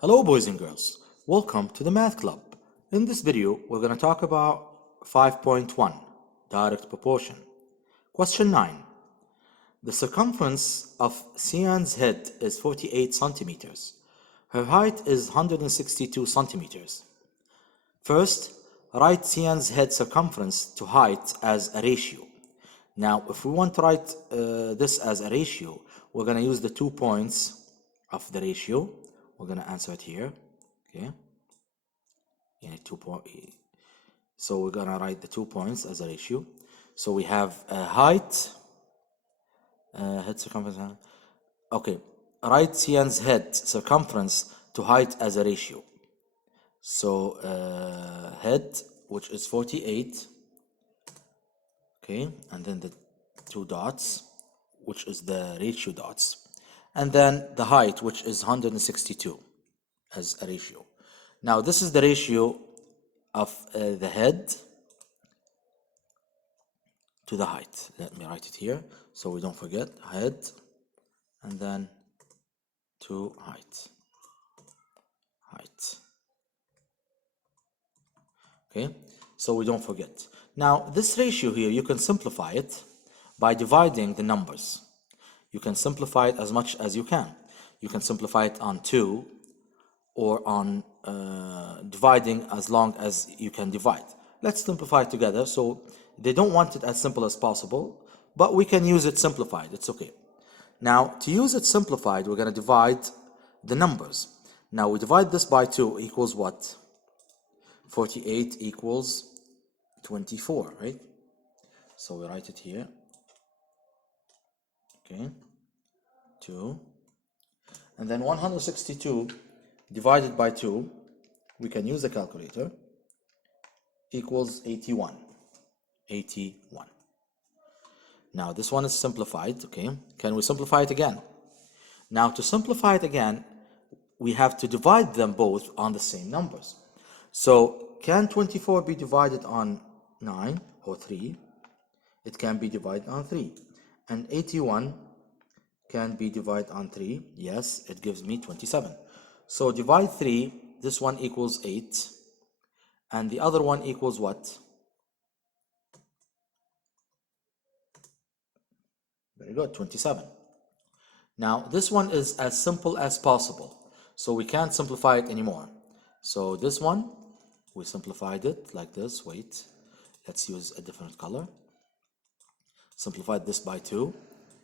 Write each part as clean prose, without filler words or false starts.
Hello boys and girls, welcome to the Math Club. In this video, we're going to talk about 5.1, direct proportion. Question 9. The circumference of Cyan's head is 48 centimeters. Her height is 162 centimeters. First, write Cyan's head circumference to height as a ratio. Now, if we want to write this as a ratio, we're going to use the 2 points of the ratio. We're going to answer it here, okay? So we're going to write the 2 points as a ratio. So we have height, head circumference. Okay, write Cyan's head circumference to height as a ratio. So head, which is 48, okay, and then the 2 dots, which is the ratio dots. And then the height, which is 162 as a ratio. Now, this is the ratio of the head to the height. Let me write it here so we don't forget. Head and then to height. Okay, so we don't forget. Now, this ratio here, you can simplify it by dividing the numbers. You can simplify it as much as you can. You can simplify it on 2 or on dividing as long as you can divide. Let's simplify it together. So they don't want it as simple as possible, but we can use it simplified. It's okay. Now, to use it simplified, we're going to divide the numbers. Now, we divide this by 2 equals what? 48 equals 24, right? So we write it here. Okay, 2, and then 162 divided by 2, we can use the calculator, equals 81. Now this one is simplified, okay? Can we simplify it again? Now to simplify it again, we have to divide them both on the same numbers. So can 24 be divided on 9 or 3? It can be divided on 3. And 81 can be divided on 3. Yes, it gives me 27. So divide 3, this one equals 8. And the other one equals what? Very good, 27. Now, this one is as simple as possible. So we can't simplify it anymore. So this one, we simplified it like this. Wait, let's use a different color. Simplified this by 2,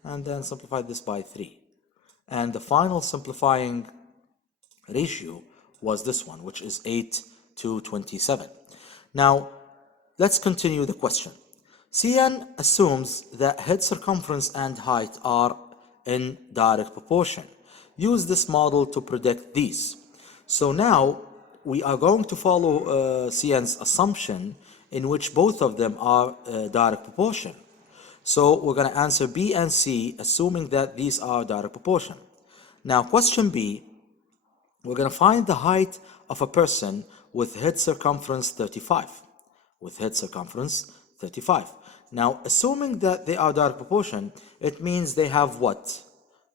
and then simplified this by 3. And the final simplifying ratio was this one, which is 8 to 27. Now, let's continue the question. Cyan assumes that head circumference and height are in direct proportion. Use this model to predict these. So now, we are going to follow Cyan's assumption in which both of them are direct proportion. So we're going to answer B and C, assuming that these are direct proportion. Now, question B, we're going to find the height of a person with head circumference 35. With head circumference 35. Now, assuming that they are direct proportion, it means they have what?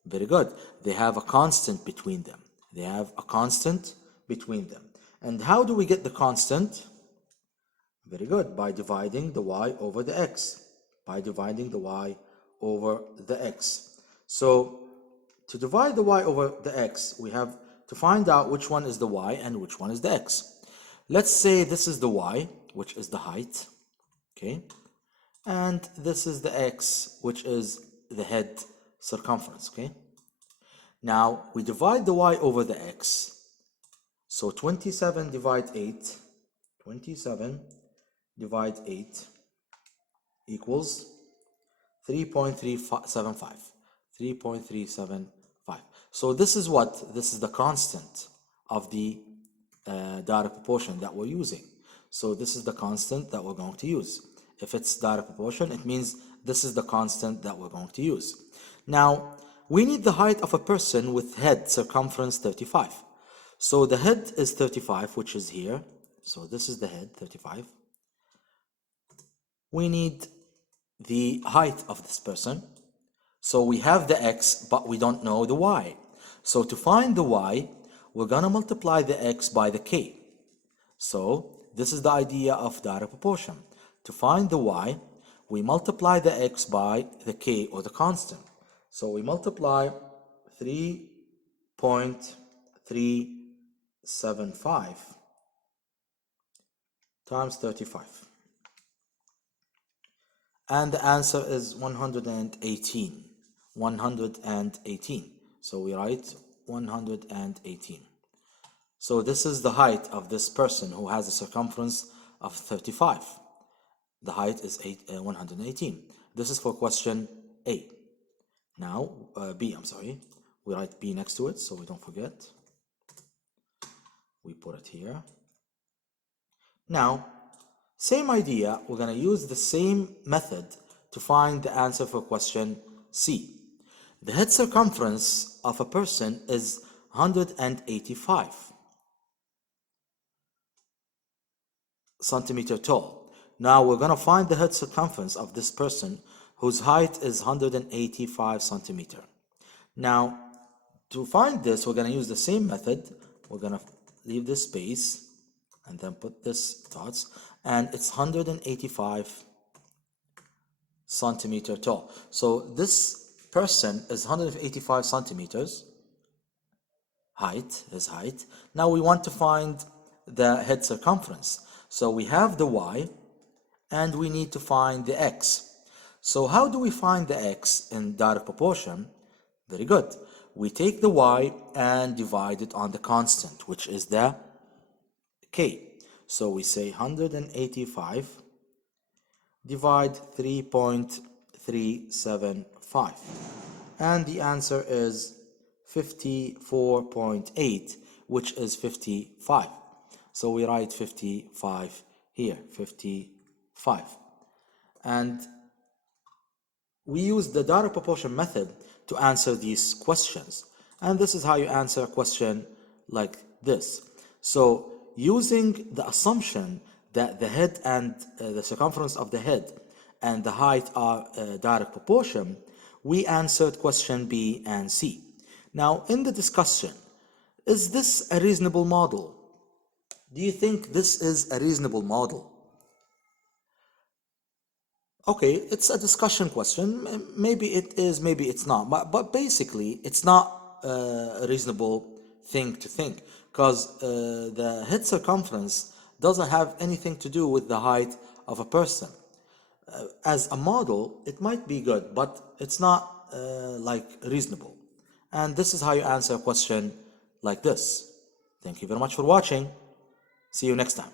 Very good. They have a constant between them. They have a constant between them. And how do we get the constant? Very good. By dividing the y over the x. By dividing the y over the x. So to divide the y over the x, we have to find out which one is the y and which one is the x. Let's say this is the y, which is the height, okay? And this is the x, which is the head circumference, okay? Now, we divide the y over the x. So 27 divide 8, 27 divide 8, equals 3.375. 3.375. So this is what? This is the constant of the direct proportion that we're using. So this is the constant that we're going to use. If it's direct proportion, it means this is the constant that we're going to use. Now, we need the height of a person with head circumference 35. So the head is 35, which is here. So this is the head, 35. We need the height of this person. So we have the x, but we don't know the y. So to find the y, we're gonna multiply the x by the k. So this is the idea of direct proportion. To find the y, we multiply the x by the k, or the constant. So we multiply 3.375 times 35. And the answer is 118. 118. So we write 118. So this is the height of this person who has a circumference of 35. The height is 118. This is for question A. Now, B, I'm sorry. We write B next to it so we don't forget. We put it here. Now, same idea, we're going to use the same method to find the answer for question C. The head circumference of a person is 185 centimeter tall. Now we're going to find the head circumference of this person whose height is 185 centimeter. Now, to find this, we're going to use the same method. We're going to leave this space and then put this dots, and it's 185 centimeter tall. So this person is 185 centimeters height, his height. Now we want to find the head circumference. So we have the y and we need to find the x. So how do we find the x in direct proportion? Very good. We take the y and divide it on the constant, which is the k. So we say 185 divide 3.375, and the answer is 54.8, which is 55. So we write 55 here, 55. And we use the direct proportion method to answer these questions. And this is how you answer a question like this. So using the assumption that the head and the circumference of the head and the height are direct proportion, we answered question B and C. Now, in the discussion, is this a reasonable model? Do you think this is a reasonable model? Okay, it's a discussion question. Maybe it is, maybe it's not. But basically, it's not a reasonable thing to think, because the head circumference doesn't have anything to do with the height of a person. As a model, it might be good, but it's not like reasonable. And this is how you answer a question like this. Thank you very much for watching. See you next time.